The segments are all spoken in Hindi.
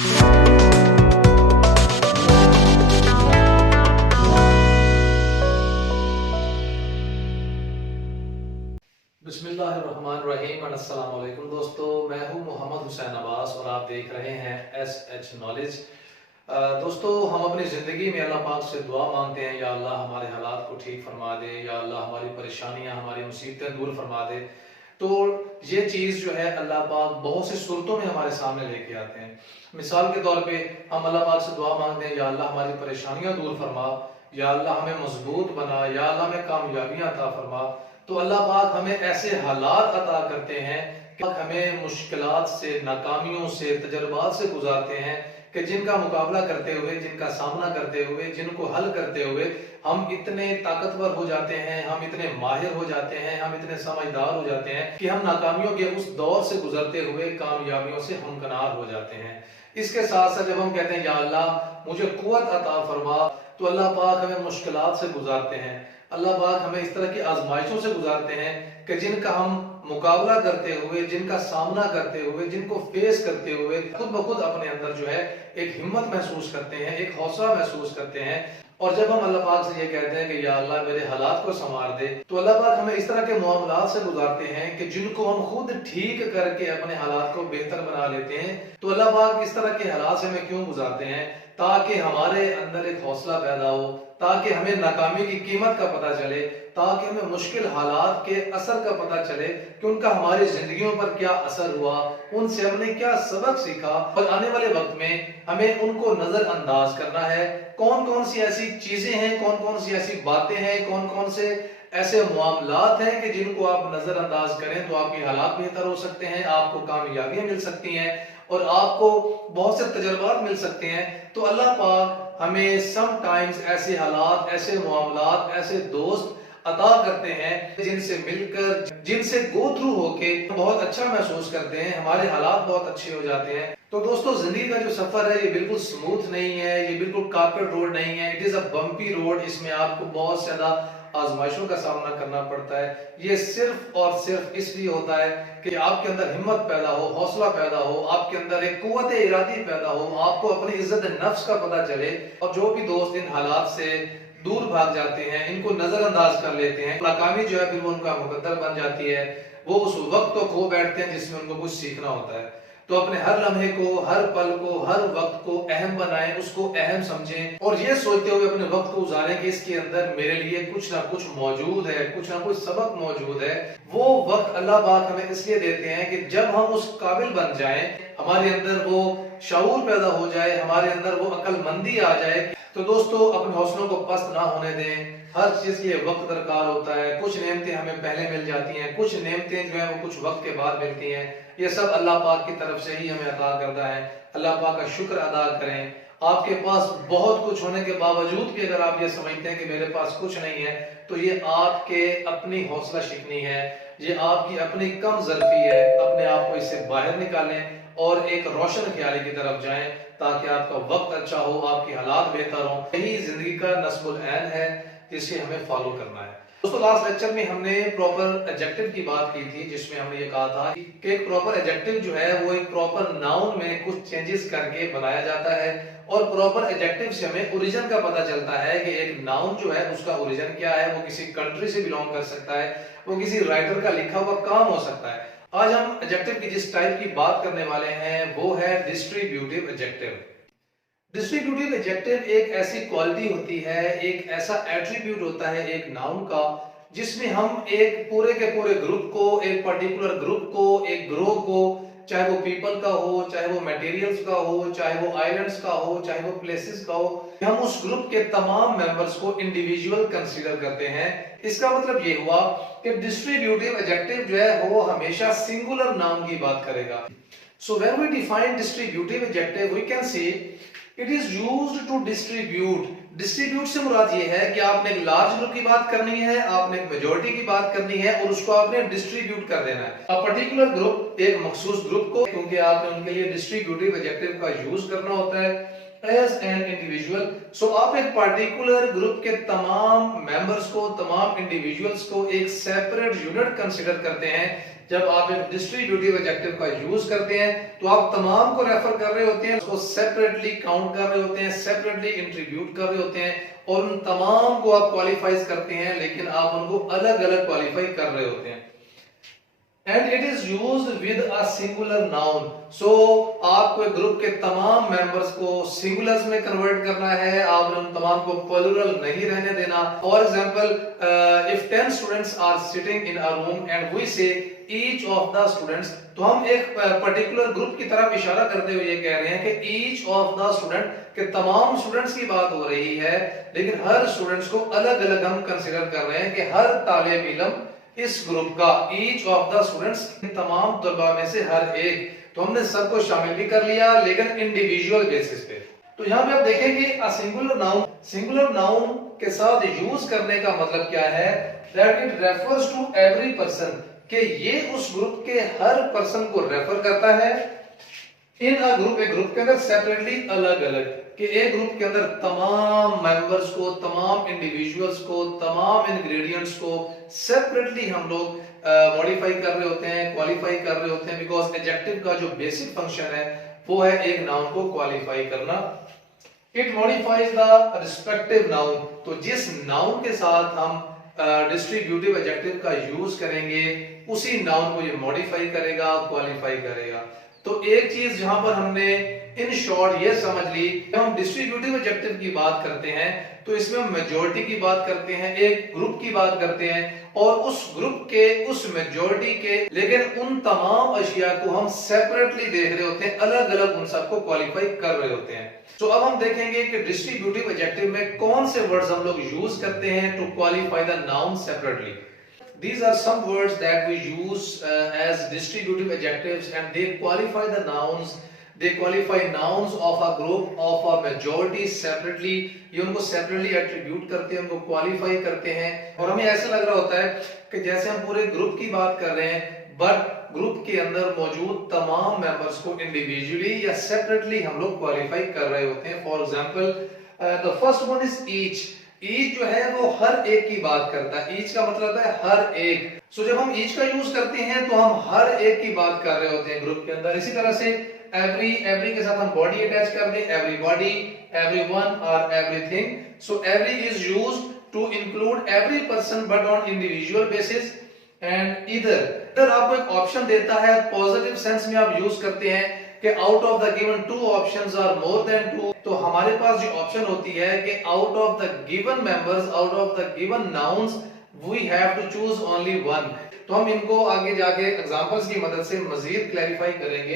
बिस्मिल्लाहिर्रहमानिर्रहीम। अस्सलाम वालेकुम दोस्तों, मैं हूं मोहम्मद हुसैन अब्बास और आप देख रहे हैं SH नॉलेज। दोस्तों, हम अपनी ज़िंदगी में अल्लाह पाक से दुआ मांगते हैं, या अल्लाह हमारे हालात को ठीक फरमा दे, या अल्लाह हमारी परेशानियां, हमारी मुसीबतें दूर फरमा दे। तो ये चीज़ जो है अल्लाह पाक बहुत सी सूरतों में हमारे सामने लेके आते हैं। मिसाल के तौर पे हम अल्लाह पाक से दुआ मांगते हैं, या अल्लाह हमारी परेशानियां दूर फरमा, या अल्लाह हमें मजबूत बना, या अल्लाह हमें कामयाबियां अता फरमा। तो अल्लाह पाक हमें ऐसे हालात अता करते हैं कि हमें मुश्किलात से, नाकामियों से, तजर्बात से गुजारते हैं कि जिनका मुकाबला करते हुए, जिनका सामना करते हुए, जिनको हल करते हुए हम इतने ताकतवर हो जाते हैं, हम इतने माहिर हो जाते हैं, हम इतने समझदार हो जाते हैं कि हम नाकामियों के उस दौर से गुजरते हुए कामयाबियों से हमकनार हो जाते हैं। इसके साथ साथ जब हम कहते हैं या अल्लाह मुझे कुव्वत अता फरमा, तो अल्लाह पाक हमें मुश्किलात से गुजारते हैं। अल्लाह पाक हमें इस तरह की आजमाइशों से गुजारते हैं कि जिनका हम मुकाबला करते हुए, जिनका सामना करते हुए, जिनको फेस करते हुए खुद ब खुद अपने अंदर जो है एक हिम्मत महसूस करते हैं, एक हौसला महसूस करते हैं। और जब हम अल्लाह पाक से ये कहते हैं कि या अल्लाह मेरे हालात को संवार दे, तो अल्लाह पाक हमें इस तरह के मामलात से गुजारते हैं कि जिनको हम खुद ठीक करके अपने हालात को बेहतर बना लेते हैं। तो अल्लाह पाक इस तरह के हालात से हमें क्यों गुजारते हैं? ताकि हमारे अंदर एक हौसला पैदा हो, ताकि हमें नाकामी की कीमत का पता चले, ताकि हमें मुश्किल हालात के असर का पता चले कि उनका हमारी जिंदगियों पर क्या असर हुआ, उनसे हमने क्या सबक सीखा, और आने वाले वक्त में हमें उनको नजरअंदाज करना है। कौन कौन सी ऐसी चीजें हैं, कौन कौन सी ऐसी बातें हैं, कौन कौन से ऐसे मामलात हैं कि जिनको आप नजरअंदाज करें तो आपके हालात बेहतर हो सकते हैं, आपको कामयाबियां मिल सकती हैं और आपको बहुत से तजर्बात मिल सकते हैं। तो अल्लाह पाक हमें समटाइम्स ऐसे हालात, ऐसे मामलात, ऐसे दोस्त अता करते हैं जिनसे मिलकर, जिनसे गो थ्रू होके बहुत अच्छा महसूस करते हैं, हमारे हालात बहुत अच्छे हो जाते हैं। तो दोस्तों, जिंदगी का जो सफर है ये बिल्कुल स्मूथ नहीं है, ये बिल्कुल कारपेट रोड नहीं है। It is a bumpy road. इसमें आपको बहुत ज्यादा आजमाइशों का सामना करना पड़ता है। ये सिर्फ और सिर्फ इसलिए होता है कि आपके अंदर हिम्मत पैदा हो, हौसला पैदा हो, आपके अंदर एक कुव्वत इरादी पैदा हो, आपको अपनी इज्जत नफ्स का पता चले। और जो भी दोस्त इन हालात से दूर भाग जाते हैं, इनको नजरअंदाज कर लेते हैं, नाकामी जो है फिर वो उनका मुकद्दर बन जाती है। वो उस वक्त तो खो बैठते हैं जिसमें उनको कुछ सीखना होता है। तो अपने हर लम्हे को, हर पल को, हर वक्त को अहम बनाएं, उसको अहम समझें और ये सोचते हुए अपने वक्त को गुजारें कि इसके अंदर मेरे लिए कुछ ना कुछ मौजूद है, कुछ ना कुछ सबक मौजूद है। वो वक्त अल्लाह पाक हमें इसलिए देते हैं कि जब हम उस काबिल बन जाएं, हमारे अंदर वो शऊर पैदा हो जाए, हमारे अंदर वो अक्लमंदी आ जाए। तो दोस्तों, अपने हौसलों को पस्त ना होने दें। हर चीज के लिए वक्त दरकार होता है। कुछ नेमतें हमें पहले मिल जाती हैं, कुछ नेमतें जो है वो कुछ वक्त के बाद मिलती हैं। ये सब अल्लाह पाक की तरफ से ही हमें अता करता है। अल्लाह पाक का शुक्र अदा करें। आपके पास बहुत कुछ होने के बावजूद भी अगर आप ये समझते हैं कि मेरे पास कुछ नहीं है, तो ये आपके अपनी हौसला शिकनी है, ये आपकी अपनी कम ज़र्फी है। अपने आप को इससे बाहर निकालें और एक रोशन ख्याली की तरफ जाएं, ताकि आपका वक्त अच्छा हो, आपके हालात बेहतर हो। यही जिंदगी का नस्बुल ऐन है जिसे हमें फॉलो करना है। दोस्तों, लास्ट लेक्चर में हमने प्रॉपर एडजेक्टिव की बात की थी, जिसमें हमने ये कहा था कि एक प्रॉपर एडजेक्टिव जो है वो एक प्रॉपर नाउन में कुछ चेंजेस करके बनाया जाता है। और प्रॉपर एडजेक्टिव से हमें ओरिजिन का पता चलता है कि एक नाउन जो है उसका ओरिजिन क्या है। वो किसी कंट्री से बिलोंग कर सकता है, वो किसी राइटर का लिखा हुआ काम हो सकता है। आज हम एडजेक्टिव की जिस टाइप की बात करने वाले हैं वो है डिस्ट्रीब्यूटिव एडजेक्टिव। डिस्ट्रीब्यूटिव एडजेक्टिव एक ऐसी क्वालिटी होती है, एक ऐसा एट्रीब्यूट होता है एक नाउन का, जिसमें हम एक पूरे के पूरे ग्रुप को, एक पर्टिकुलर ग्रुप को, एक ग्रोह को, चाहे वो पीपल का हो, चाहे वो मटेरियल्स का हो, चाहे वो आइलैंड्स का हो, चाहे वो प्लेसेस का हो, हम उस ग्रुप के तमाम मेंबर्स को इंडिविजुअल कंसीडर करते हैं। इसका मतलब ये हुआ कि डिस्ट्रीब्यूटिव एडजेक्टिव जो है वो हमेशा सिंगुलर नाउन की बात करेगा। So when we define distributive adjective we can say it is used to distribute. Distribute से मुराद ये है कि आपने एक लार्ज ग्रुप की बात करनी है, आपने एक मेजॉरिटी की बात करनी है और उसको आपने डिस्ट्रीब्यूट कर देना है। अ पर्टिकुलर ग्रुप, एक मखसूस ग्रुप को, क्योंकि आपने उनके लिए डिस्ट्रीब्यूटिव एडजेक्टिव का यूज करना होता है एज एन इंडिविजुअल। सो आप एक पर्टिकुलर ग्रुप के तमाम मेंबर्स को, तमाम इंडिविजुअल्स को एक सेपरेट यूनिट कंसीडर करते हैं, जब आप एक डिस्ट्रीब्यूटिव एडजेक्टिव का यूज करते हैं तो आप तमाम को रेफर कर रहे होते हैं, उसको सेपरेटली काउंट कर रहे होते हैं, सेपरेटली इंट्रीब्यूट कर रहे होते हैं और उन तमाम को आप क्वालिफाइज करते हैं, लेकिन आप उनको अलग अलग क्वालिफाई कर रहे होते हैं। And it is used with a singular noun. So आपको एक ग्रुप के तमाम मेंबर्स को सिंगुलर्स में कन्वर्ट करना है, आपने उन तमाम को प्लूरल नहीं रहने देना। For example, if 10 students are sitting in a room and we say each of the students, तो हम एक पर्टिकुलर ग्रुप की तरफ इशारा करते हुए ये कह रहे हैं कि each of the student, के तमाम स्टूडेंट्स की बात हो रही है, लेकिन हर स्टूडेंट्स को अलग अलग हम कंसीडर कर रहे हैं कि हर तालिब इल्म इस ग्रुप का, ईच ऑफ द स्टूडेंट्स, तमाम तलबा में से हर एक, तो हमने सबको शामिल भी कर लिया लेकिन इंडिविजुअल बेसिस पे। तो यहाँ पे आप देखेंगे सिंगुलर नाउन के साथ यूज करने का मतलब क्या है, that it refers to every person, कि ये उस ग्रुप के हर पर्सन को रेफर करता है। इन अ ग्रुप, एक ग्रुप के अंदर सेपरेटली, अलग अलग, कि एक ग्रुप के अंदर तमाम मेंबर्स को, तमाम इंडिविजुअल्स को, तमाम इंग्रेडिएंट्स को सेपरेटली हम लोग मॉडिफाई कर रहे होते हैं, क्वालिफाई कर रहे होते हैं, बिकॉज एडजेक्टिव का जो बेसिक फंक्शन है वो है एक नाउन को क्वालिफाई करना। It modifies the respective noun, तो जिस नाउन के साथ हम डिस्ट्रीब्यूटिव एडजेक्टिव का यूज करेंगे उसी नाउन को ये मॉडिफाई करेगा, क्वालिफाई करेगा। तो एक चीज जहां पर हमने इन शॉर्ट ये समझ ली, जब हम डिस्ट्रीब्यूटिव एडजेक्टिव की बात करते हैं तो इसमें हम मेजॉरिटी की बात करते हैं, एक ग्रुप की बात करते हैं और उस ग्रुप के, उस मेजॉरिटी के, लेकिन उन तमाम अशिया को हम सेपरेटली देख रहे होते हैं, अलग अलग उन सबको क्वालिफाई कर रहे होते हैं। तो अब हम देखेंगे कि डिस्ट्रीब्यूटिव एडजेक्टिव में कौन से वर्ड्स हम लोग यूज करते हैं to qualify the noun separately. These are some words that we use as distributive adjectives and they qualify the nouns. They qualify nouns of a group, of a majority separately. ये उनको separately attribute करते हैं, उनको qualify करते हैं और हमें ऐसा लग रहा होता है कि जैसे हम पूरे ग्रुप की बात कर रहे हैं, बट ग्रुप के अंदर मौजूद तमाम मेंबर्स को इंडिविजुअली या सेपरेटली हम लोग क्वालिफाई कर रहे होते हैं। For example, the first one is each. Each जो है वो हर एक की बात करता है, ईच का मतलब है हर एक। सो जब हम ईच का यूज करते हैं तो हम हर एक की बात कर रहे होते हैं ग्रुप के अंदर। इसी तरह से एवरी, एवरी के साथ हम बॉडी अटैच कर दें, एवरीबॉडी, एवरीवन और एवरीथिंग। So every is used to include every person but on individual basis. And इधर आपको एक ऑप्शन देता है, पॉजिटिव सेंस में आप यूज करते हैं कि out of the given two options are more than two. तो हमारे पास जो ऑप्शन होती है कि out of the given members, out of the given nouns we have to choose only one. तो हम इनको आगे जाके एग्जांपल्स की मदद से मजीद क्लैरिफाई करेंगे।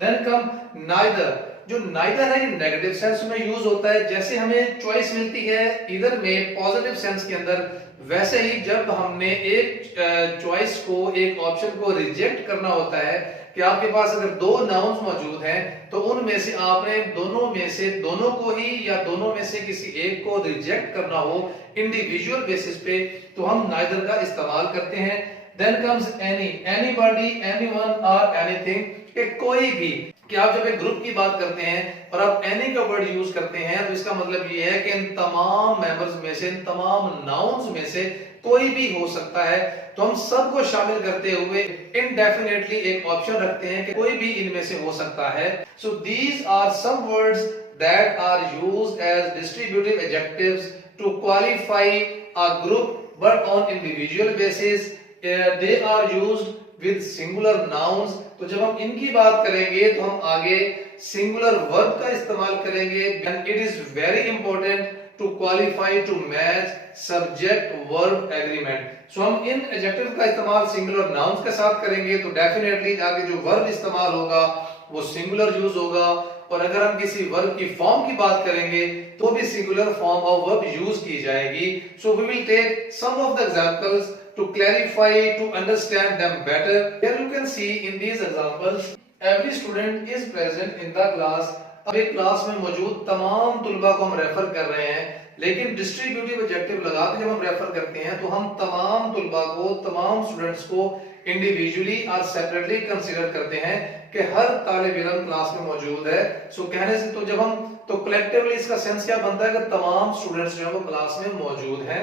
Then come neither. जो नाइदर है ये नेगेटिव सेंस में यूज होता है। जैसे हमें चॉइस मिलती है इधर में पॉजिटिव सेंस के अंदर, वैसे ही जब हमने एक चॉइस को, एक ऑप्शन को रिजेक्ट करना होता है कि आपके पास अगर दो नाउन्स मौजूद हैं तो उनमें से आपने दोनों में से दोनों को ही या दोनों में से किसी एक को रिजेक्ट करना हो इंडिविजुअल बेसिस पे, तो हम नाइदर का इस्तेमाल करते हैं। Then comes any, anybody, anyone और एनीथिंग, कि कोई भी। कि आप जब एक ग्रुप की बात करते हैं और आप एनी का वर्ड यूज करते हैं तो इसका मतलब ये है कि इन तमाम मेंबर्स में से, इन तमाम नाउन्स में से कोई भी हो सकता है। तो हम सबको शामिल करते हुए इंडेफिनेटली एक ऑप्शन रखते हैं कि कोई भी इनमें से हो सकता है। So these are some words that are used as distributive adjectives to qualify a group but on individual basis. They are used with singular nouns. तो जब हम इनकी बात करेंगे तो हम आगे सिंगुलर वर्ब का इस्तेमाल करेंगे। It is very important to qualify, to match subject verb agreement. So हम इन एडजेक्टिव का इस्तेमाल सिंगुलर नाउन्स के साथ करेंगे तो डेफिनेटली आगे जो वर्ब इस्तेमाल होगा वो सिंगुलर यूज होगा। और अगर हम किसी वर्ब की फॉर्म की बात करेंगे तो भी singular form of verb use की जाएगी। So we will take some of the examples to clarify, to understand them better. Here you can see in these examples, every student is present in the class. अब एक क्लास में मौजूद तमाम तुलबा को हम रेफर कर रहे हैं, लेकिन डिस्ट्रीब्यूटिव एडजेक्टिव लगा के जब हम रेफर करते हैं तो हम तमाम तुलबा को, तमाम स्टूडेंट्स को इंडिविजुअली और सेपरेटली कंसीडर करते हैं कि हर तालिब इल्म क्लास में मौजूद है। सो कहने से तो जब हम तो कलेक्टिवली इसका सेंस क्या बनता है कि तमाम स्टूडेंट्स जो है वो क्लास में मौजूद हैं।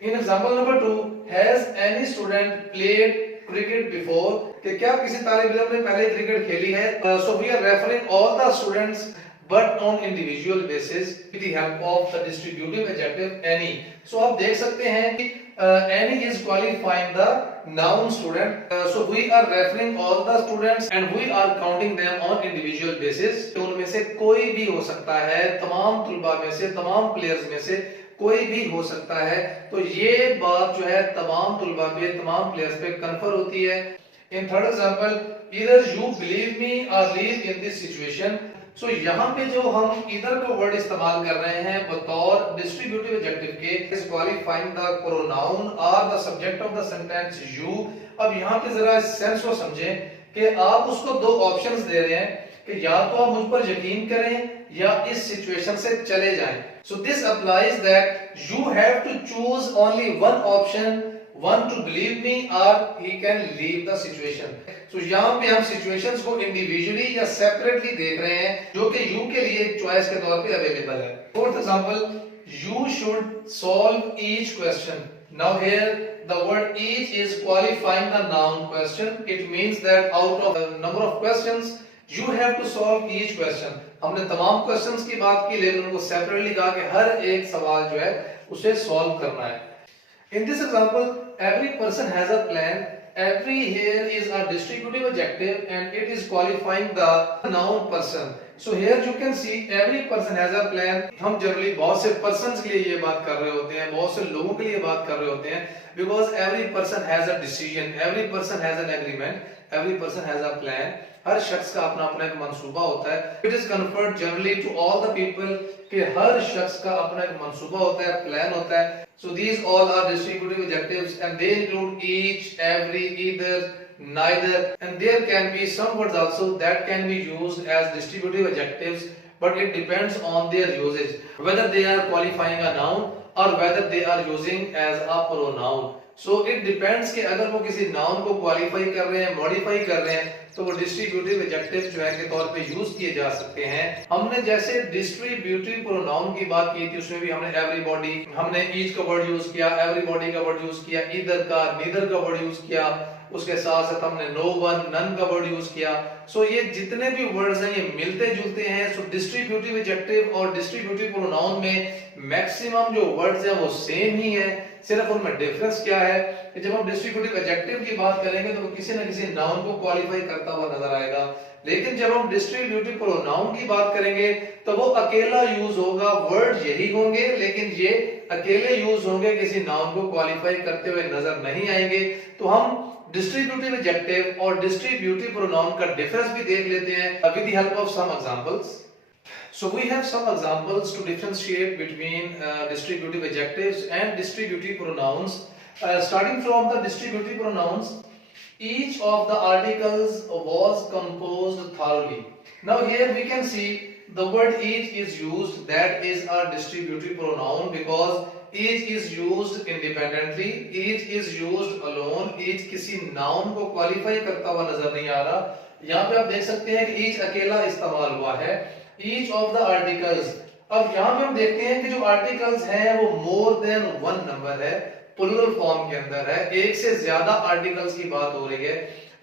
In example number 2, has any student played cricket before? कि क्या किसी तालिब इल्म ने पहले क्रिकेट खेली है? So we are referring all the students but on individual basis with the help of the distributive adjective any. So आप देख सकते हैं कि any is qualifying the noun student. So we are referring all the students and we are counting them on individual basis. तो उनमें से कोई भी हो सकता है, तमाम तुलबा में से, तमाम प्लेयर्स में से कोई भी हो सकता है। तो ये बात जो है तमाम तुलबा पे, तमाम प्लेयर्स पे कन्फर होती है। In third example, either you believe me or leave in this situation. So यहाँ पे जो हम इधर का वर्ड इस्तेमाल कर रहे हैं बतौर डिस्ट्रीब्यूटिव एडजेक्टिव के, is qualifying the pronoun or the subject of the sentence you। अब यहाँ पे जरा सेंस को समझें कि आप उसको दो ऑप्शंस दे रहे हैं कि या तो आप मुझ पर यकीन करें या इस सिचुएशन से चले जाएं। So this applies that you have to choose only one option, one to believe me or he can leave the situation। So यहाँ पे हम situations को individually या separately देख रहे हैं जो कि you के लिए एक choice के तौर पे available है। Fourth example, you should solve each question। Now here the word each is qualifying the noun question। It means that out of the number of questions you have to solve each question। हमने तमाम क्वेश्चंस की बात की लेकिन उनको सेपरेटली कहा कि हर एक सवाल जो है उसे सॉल्व करना है। In this example, every person has a plan। Every here is a distributive adjective and it is qualifying the noun person। So here you can see every person has a plan। हम जनरली बहुत से persons के लिए ये बात कर रहे होते हैं, बहुत से लोगों के लिए बात कर रहे होते हैं, because every person has a decision, every person has an agreement, every person has a plan। हर शख्स का अपना अपना एक मंसूबा होता है। It is conferred generally to all the people कि हर शख्स का अपना एक मंसूबा होता है, प्लान होता है। So these all are distributive adjectives and they include each, every, either, neither, and there can be some words also that can be used as distributive adjectives, but it depends on their usage, whether they are qualifying a noun or whether they are using as a pronoun। So it depends कि अगर वो किसी नाउन को क्वालिफाई कर रहे हैं, मॉडिफाई कर रहे हैं, तो वो डिस्ट्रीब्यूटिव एडजेक्टिव जो है के तौर पे यूज किए जा सकते हैं। हमने जैसे डिस्ट्रीब्यूटिव प्रोनाउन की बात की थी उसमें भी हमने एवरीबॉडी, हमने ईच का वर्ड यूज किया, एवरीबॉडी का वर्ड यूज किया, ईदर का, नीदर का वर्ड यूज किया, उसके साथ साथ हमने नो वन, नन का वर्ड यूज किया। सो ये जितने भी वर्ड्स हैं ये मिलते जुलते हैं। सो डिस्ट्रीब्यूटिव एडजेक्टिव और डिस्ट्रीब्यूटिव प्रोनाउन में मैक्सिमम जो वर्ड्स हैं वो सेम ही है, सिर्फ उनमें डिफरेंस क्या है कि जब हम डिस्ट्रीब्यूटिव एडजेक्टिव की बात करेंगे तो वो किसी न किसी नाउन को क्वालिफाई करता हुआ नजर आएगा, लेकिन जब हम डिस्ट्रीब्यूटिव प्रोनाउन की बात करेंगे तो वो अकेला यूज होगा, वर्ड यही होंगे लेकिन ये अकेले यूज होंगे, किसी नाउन को क्वालिफाई करते हुए नजर नहीं आएंगे। तो हम डिस्ट्रीब्यूटिव एडजेक्टिव और डिस्ट्रीब्यूटिव प्रोनाउन का डिफरेंस भी देख लेते हैं with the help of some examples. So we have some examples to differentiate between distributive adjectives and distributive pronouns। Starting from the distributive pronouns, each of the articles was composed thoroughly। Now here we can see the word each is used, that is a distributive pronoun because each is used independently, each is used alone, each किसी noun को qualify करता हुआ नजर नहीं आ रहा। यहाँ पे आप देख सकते हैं कि each अकेला इस्तेमाल हुआ है। Each of the articles, अब यहाँ पे हम देखते हैं कि जो आर्टिकल्स हैं वो मोर देन वन नंबर है, प्लूरल फॉर्म के अंदर है, एक से ज्यादा आर्टिकल्स की बात हो रही है।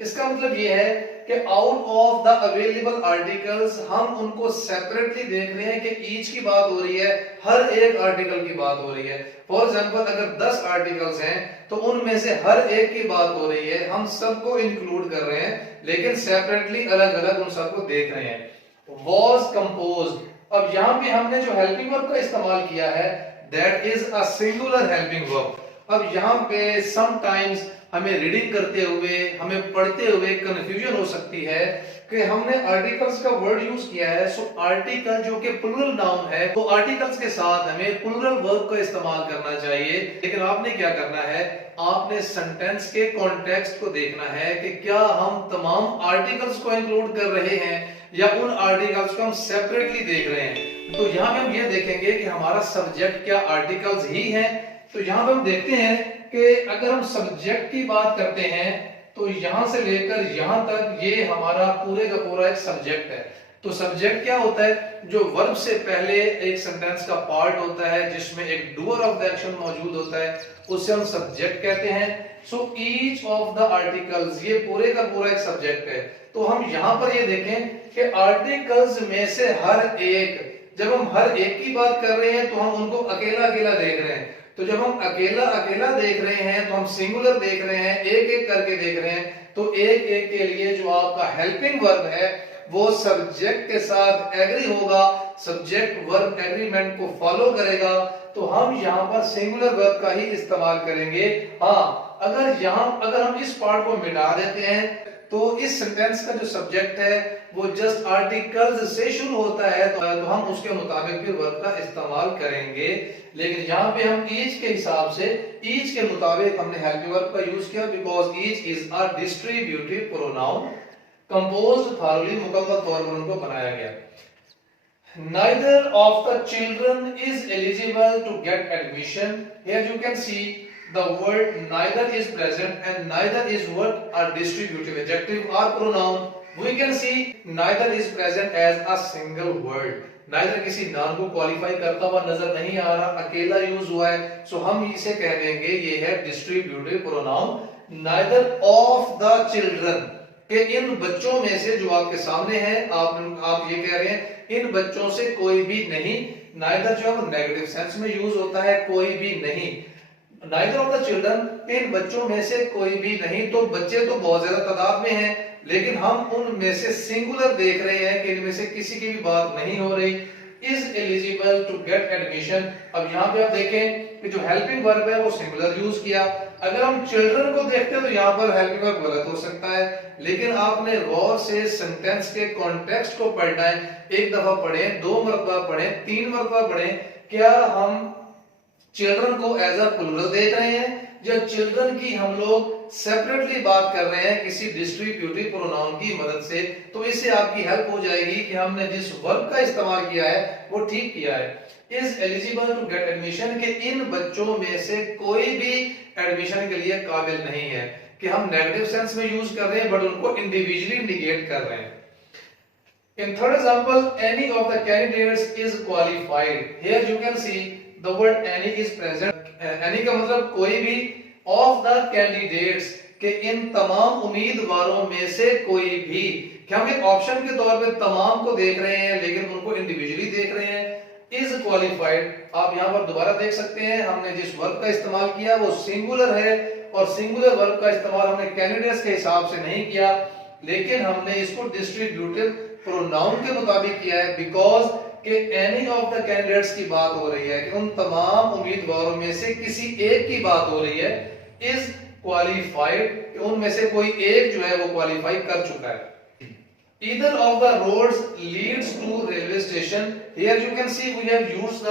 इसका मतलब ये है कि out of the available articles हम उनको सेपरेटली देख रहे हैं कि ईच की बात हो रही है, हर एक आर्टिकल की बात हो रही है। फॉर एग्जांपल अगर 10 आर्टिकल्स हैं तो उनमें से हर एक की बात हो रही है, हम सबको इंक्लूड कर रहे हैं लेकिन सेपरेटली अलग अलग उन सबको देख रहे हैं। Was composed, अब यहाँ पे हमने जो हेल्पिंग वर्ब का इस्तेमाल किया है that is a singular helping verb। अब यहाँ पे sometimes हमें रीडिंग करते हुए, हमें पढ़ते हुए कंफ्यूजन हो सकती है कि हमने आर्टिकल्स का वर्ड यूज किया है। सो आर्टिकल जो कि प्लूरल नाउन है तो आर्टिकल्स के साथ हमें प्लूरल वर्ब का इस्तेमाल करना चाहिए, लेकिन आपने क्या करना है, आपने सेंटेंस के कॉन्टेक्स्ट को देखना है कि क्या हम तमाम आर्टिकल्स को इंक्लूड कर रहे हैं या उन आर्टिकल्स को हम सेपरेटली देख रहे हैं। तो यहाँ पे हम ये देखेंगे कि हमारा सब्जेक्ट क्या आर्टिकल्स ही हैं। तो यहाँ पे हम देखते हैं कि अगर हम सब्जेक्ट की बात करते हैं तो यहाँ से लेकर यहाँ तक ये हमारा पूरे का पूरा एक सब्जेक्ट है। तो सब्जेक्ट क्या होता है? जो वर्ब से पहले एक सेंटेंस का पार्ट होता है जिसमें एक डूअर ऑफ द एक्शन मौजूद होता है, उसे हम सब्जेक्ट कहते हैं। So each of the articles, ये पूरे का पूरा एक सब्जेक्ट है। तो हम यहां पर ये देखें कि आर्टिकल्स में से हर एक, जब हम हर एक की बात कर रहे हैं तो हम उनको अकेला अकेला देख रहे हैं। तो जब हम अकेला अकेला देख रहे हैं तो हम सिंगुलर देख रहे हैं, एक एक करके देख रहे हैं। तो एक एक के लिए जो आपका हेल्पिंग वर्ब है वो सब्जेक्ट के साथ एग्री होगा, सब्जेक्ट वर्ब एग्रीमेंट को फॉलो करेगा। तो हम यहाँ पर सिंगुलर वर्ब का ही इस्तेमाल करेंगे। हाँ, अगर हम इस पार्ट को मिटा देते हैं तो इस सेंटेंस का जो सब्जेक्ट है वो जस्ट आर्टिकल्स से शुरू होता है, तो हम उसके मुताबिक फिर वर्ब का इस्तेमाल करेंगे। लेकिन यहाँ पे हम ईच के हिसाब से, ईच के मुताबिक हमने हेल्पिंग वर्ब का यूज किया, because each is a distributive pronoun composed thoroughly, मुकम्मल तौर पर उनको बनाया गया। Neither of the children is eligible to get admission. Here you can see the word neither is present and neither is what a distributive adjective or pronoun. We can see neither is present as a single word. Neither किसी नाउन को क्वालिफाई करता हुआ नजर नहीं आ रहा, अकेला यूज हुआ है। सो हम इसे कह देंगे ये है distributive pronoun. Neither of the children, कि इन बच्चों में से जो आपके सामने है, आप ये कह रहे हैं इन बच्चों से कोई भी नहीं। नाइदर जो है नेगेटिव सेंस में यूज होता है, कोई भी नहीं। नाइदर ऑफ द चिल्ड्रन, इन बच्चों में से कोई भी नहीं। तो बच्चे तो बहुत ज्यादा तादाद में हैं, लेकिन हम उनमें से सिंगुलर देख रहे हैं कि इनमें से किसी की भी बात नहीं हो रही। Is eligible to get admission. अब यहाँ पे आप देखें कि जो हेल्पिंग वर्ब है वो सिंगुलर यूज किया। अगर हम चिल्ड्रन को देखते हैं तो यहाँ पर हेल्पिंग वर्ब गलत हो सकता है, लेकिन आपने गौर से सेंटेंस के कॉन्टेक्स्ट को पढ़ना है। एक दफा पढ़ें, 2 मरतबा पढ़ें, 3 मरतबा पढ़ें। क्या हम चिल्ड्रन को एज अ प्लूरल देख रहे हैं या चिल्ड्रन की हम लोग सेपरेटली बात कर रहे हैं किसी डिस्ट्रीब्यूटिव प्रोनाउन की मदद से? तो इससे आपकी हेल्प हो जाएगी कि हमने जिस वर्ब का इस्तेमाल किया है वो ठीक किया है। Is eligible to get admission, के इन बच्चों में से कोई भी एडमिशन के लिए काबिल नहीं है, कि हम नेगेटिव सेंस में यूज कर रहे हैं बट उनको इंडिविजुअली निगेट कर रहे हैं। In third example, any of the candidates is qualified. Here you can see the word any is present. Any का मतलब कोई भी, of the candidates के इन तमाम उम्मीदवारों में से कोई भी। क्या हम एक ऑप्शन के तौर पे तमाम को देख रहे हैं लेकिन उनको इंडिविजुअली देख रहे हैं। is qualified, आप यहाँ पर दोबारा देख सकते हैं, हमने जिस वर्ब का इस्तेमाल किया वो सिंगुलर है और सिंगुलर वर्ब का इस्तेमाल हमने कैंडिडेट्स के हिसाब से नहीं किया, लेकिन हमने इसको डिस्ट्रीब्यूटिव प्रोनाउन के मुताबिक किया है। बिकॉज कि एनी ऑफ द कैंडिडेट्स की बात हो रही है, कि उन तमाम उम्मीदवारों में से किसी एक की बात हो रही है। इज क्वालिफाइड, उनमें से कोई एक जो है वो क्वालिफाई कर चुका है। Either of the roads leads to railway station. Here you can see we have used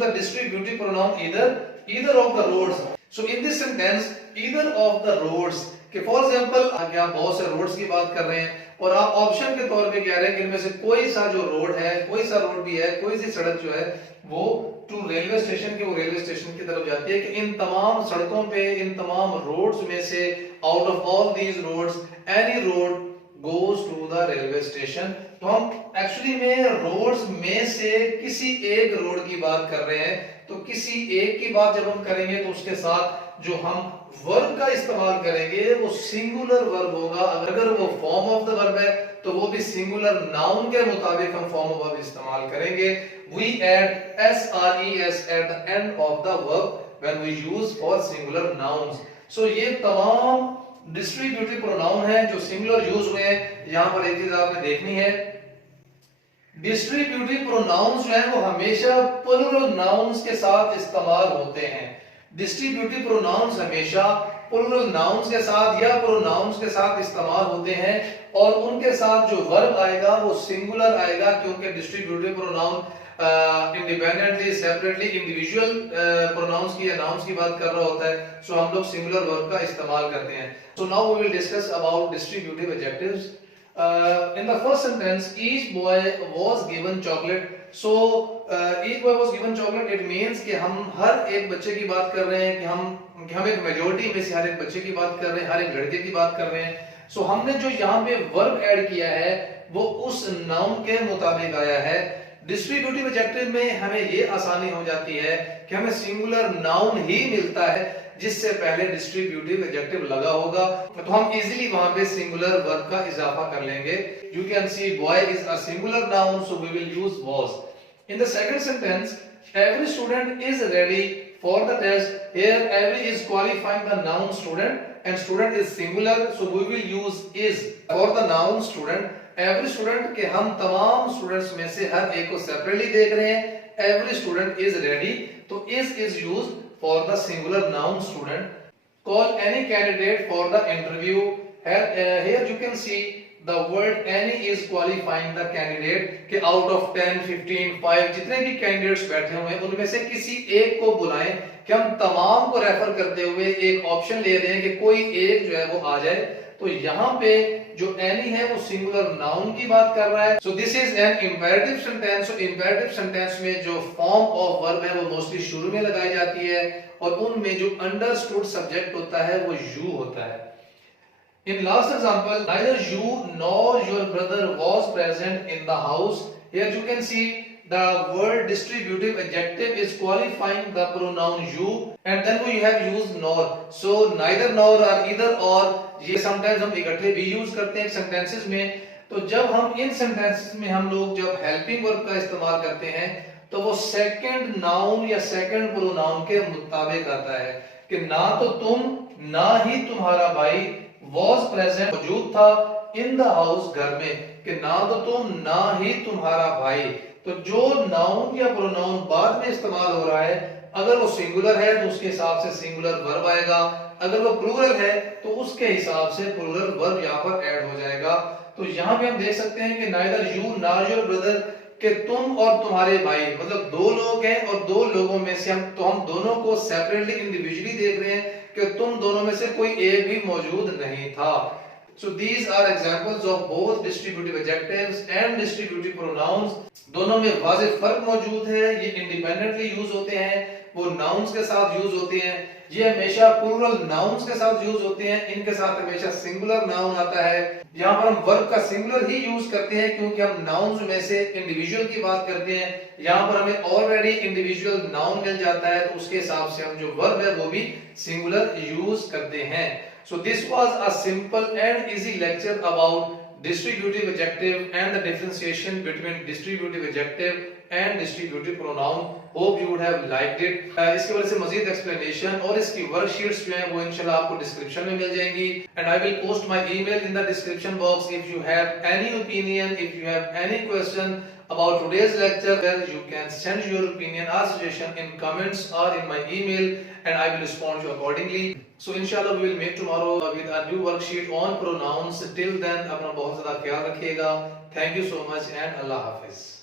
the distributive pronoun either of the roads. So in this sentence either of the roads, कि for example आगे आप बहुत से रोड्स की बात कर रहे हैं और आप ऑप्शन के तौर पे कह रहे हैं कि इनमें से कोई सा जो रोड है, कोई सा रोड भी है, कोई सी सड़क जो है वो टू रेलवे स्टेशन, के वो रेलवे स्टेशन की तरफ जाती है। कि इन तमाम सड़कों पे, इन तमाम रोड्स में से out of all these roads any road goes to the railway station। तो हम एक्चुअली में रोड्स में से किसी एक रोड की बात कर रहे हैं। तो किसी एक की बात जब हम करेंगे तो उसके साथ जो हम वर्ब का इस्तेमाल करेंगे वो सिंगुलर वर्ब होगा। अगर वो फॉर्म ऑफ द वर्ब है तो वो भी सिंगुलर नाउन के मुताबिक हम फॉर्म ऑफ वर्ब इस्तेमाल करेंगे। We add SRES at the end of the verb when we use for singular nouns। So ये तमाम डिस्ट्रीब्यूटिव प्रोनाउन है जो सिंगुलर यूज हुए हैं। यहां पर एक चीज आपने देखनी है, डिस्ट्रीब्यूटिव प्रोनाउंस जो है वो हमेशा प्लूरल नाउन्स के साथ इस्तेमाल होते हैं। डिस्ट्रीब्यूटिव प्रोनाउंस हमेशा प्लूरल नाउन्स के साथ या प्रोनाउंस के साथ इस्तेमाल होते हैं और उनके साथ जो वर्ब आएगा वो सिंगुलर आएगा, क्योंकि distributive pronoun independently, separately, individual pronouns की या नाउन्स की बात कर रहा होता है। सो हम लोग सिंगुलर वर्ब का इस्तेमाल करते हैं। So now we will discuss about distributive adjectives. In the first sentence, each boy was given chocolate. So each boy was given chocolate, it means कि हम हर एक बच्चे की बात कर रहे हैं, कि हम एक मेजॉरिटी में से हर एक बच्चे की बात कर रहे हैं, हर एक लड़के की बात कर रहे हैं। सो हमने जो यहाँ पे वर्ब ऐड किया है वो उस नाउन के मुताबिक आया है। डिस्ट्रीब्यूटिव एडजेक्टिव में हमें ये आसानी हो जाती है कि हमें सिंगुलर नाउन ही मिलता है जिससे पहले डिस्ट्रीब्यूटिव एडजेक्टिव लगा होगा, तो हम इजीली वहां पे सिंगुलर वर्ब का इजाफा कर लेंगे। You can see boy is a singular noun, so we will use was. In the second sentence, every student is ready for the test. Here every is qualifying the noun student and student is singular, so we will use is for the noun student. Every student के हम तमाम स्टूडेंट्स में से हर एक को सेपरेटली देख रहे हैं। Every student is ready, तो is used for the singular noun student. Call any candidate for the interview. Here you can see the word any is qualifying the candidate कि out of 10, 15, 5 जितने भी कैंडिडेट्स बैठे हुए हैं उनमें से किसी एक को बुलाएं, कि हम तमाम को रेफर करते हुए एक ऑप्शन ले रहे हैं कि कोई एक जो है वो आ जाए। तो यहाँ पे जो any है वो सिंगुलर नाउन की बात कर रहा है। So this is an imperative sentence. So imperative sentence में जो फॉर्म ऑफ वर्ब है वो मोस्टली शुरू में लगाई जाती है और उनमें जो अंडरस्टूड सब्जेक्ट होता है वो यू होता है। In last example, neither you nor your brother was present in the house. Here you can see the word distributive adjective is qualifying the pronoun you, and then we have used nor. So neither nor or either or ये sometimes हम इकट्ठे भी यूज करते हैं sentences में। तो जब हम इन sentences में हम लोग जब helping verb का इस्तेमाल करते हैं तो वो second noun या second pronoun के मुताबिक आता है कि ना तो तुम ना ही तुम्हारा भाई was present मौजूद था in the house घर में, कि ना तो तुम ना ही तुम्हारा भाई। तो जो नाउन या प्रोनाउन बाद में इस्तेमाल हो रहा है अगर वो सिंगुलर है तो उसके हिसाब से सिंगुलर वर्ब आएगा, अगर वो प्लूरल है तो उसके हिसाब से प्लूरल वर्ब यहाँ पर ऐड हो जाएगा। तो यहाँ पे हम देख सकते हैं कि neither you nor your brother कि तुम और तुम्हारे भाई, मतलब दो लोग हैं और दो लोगों में से हम दोनों को सेपरेटली इंडिविजुअली देख रहे हैं कि तुम दोनों में से कोई एक भी मौजूद नहीं था। So these are examples of both distributive adjectives and distributive pronouns. दोनों में वाज़ेह फर्क मौजूद है। ये इंडिपेंडेंटली यूज होते हैं, वो नाउन्स के साथ यूज होते हैं। ये हमेशा प्लूरल नाउन्स के साथ यूज होते हैं, इनके साथ हमेशा सिंगुलर नाउन आता है। यहाँ पर हम वर्ब का सिंगुलर ही यूज करते हैं क्योंकि हम नाउन्स में से इंडिविजुअल की बात करते हैं। यहाँ पर हमें ऑलरेडी इंडिविजुअल नाउन मिल जाता है तो उसके हिसाब से हम जो वर्ब है वो भी सिंगुलर यूज करते हैं। So this was a simple and easy lecture about distributive adjective and the differentiation between distributive adjective and distributive pronoun. Hope you would have liked it. इसके वजह से मजीद explanation और इसकी worksheets जो हैं वो इंशाल्लाह आपको description में मिल जाएंगी। And I will post my email in the description box. If you have any opinion, if you have any question about today's lecture, then you can send your opinion or suggestion in comments or in my email and I will respond to you accordingly. So inshallah we will meet tomorrow with a new worksheet on pronouns. Till then अपना बहुत ज़्यादा ख्याल रखिएगा। Thank you so much and Allah Hafiz.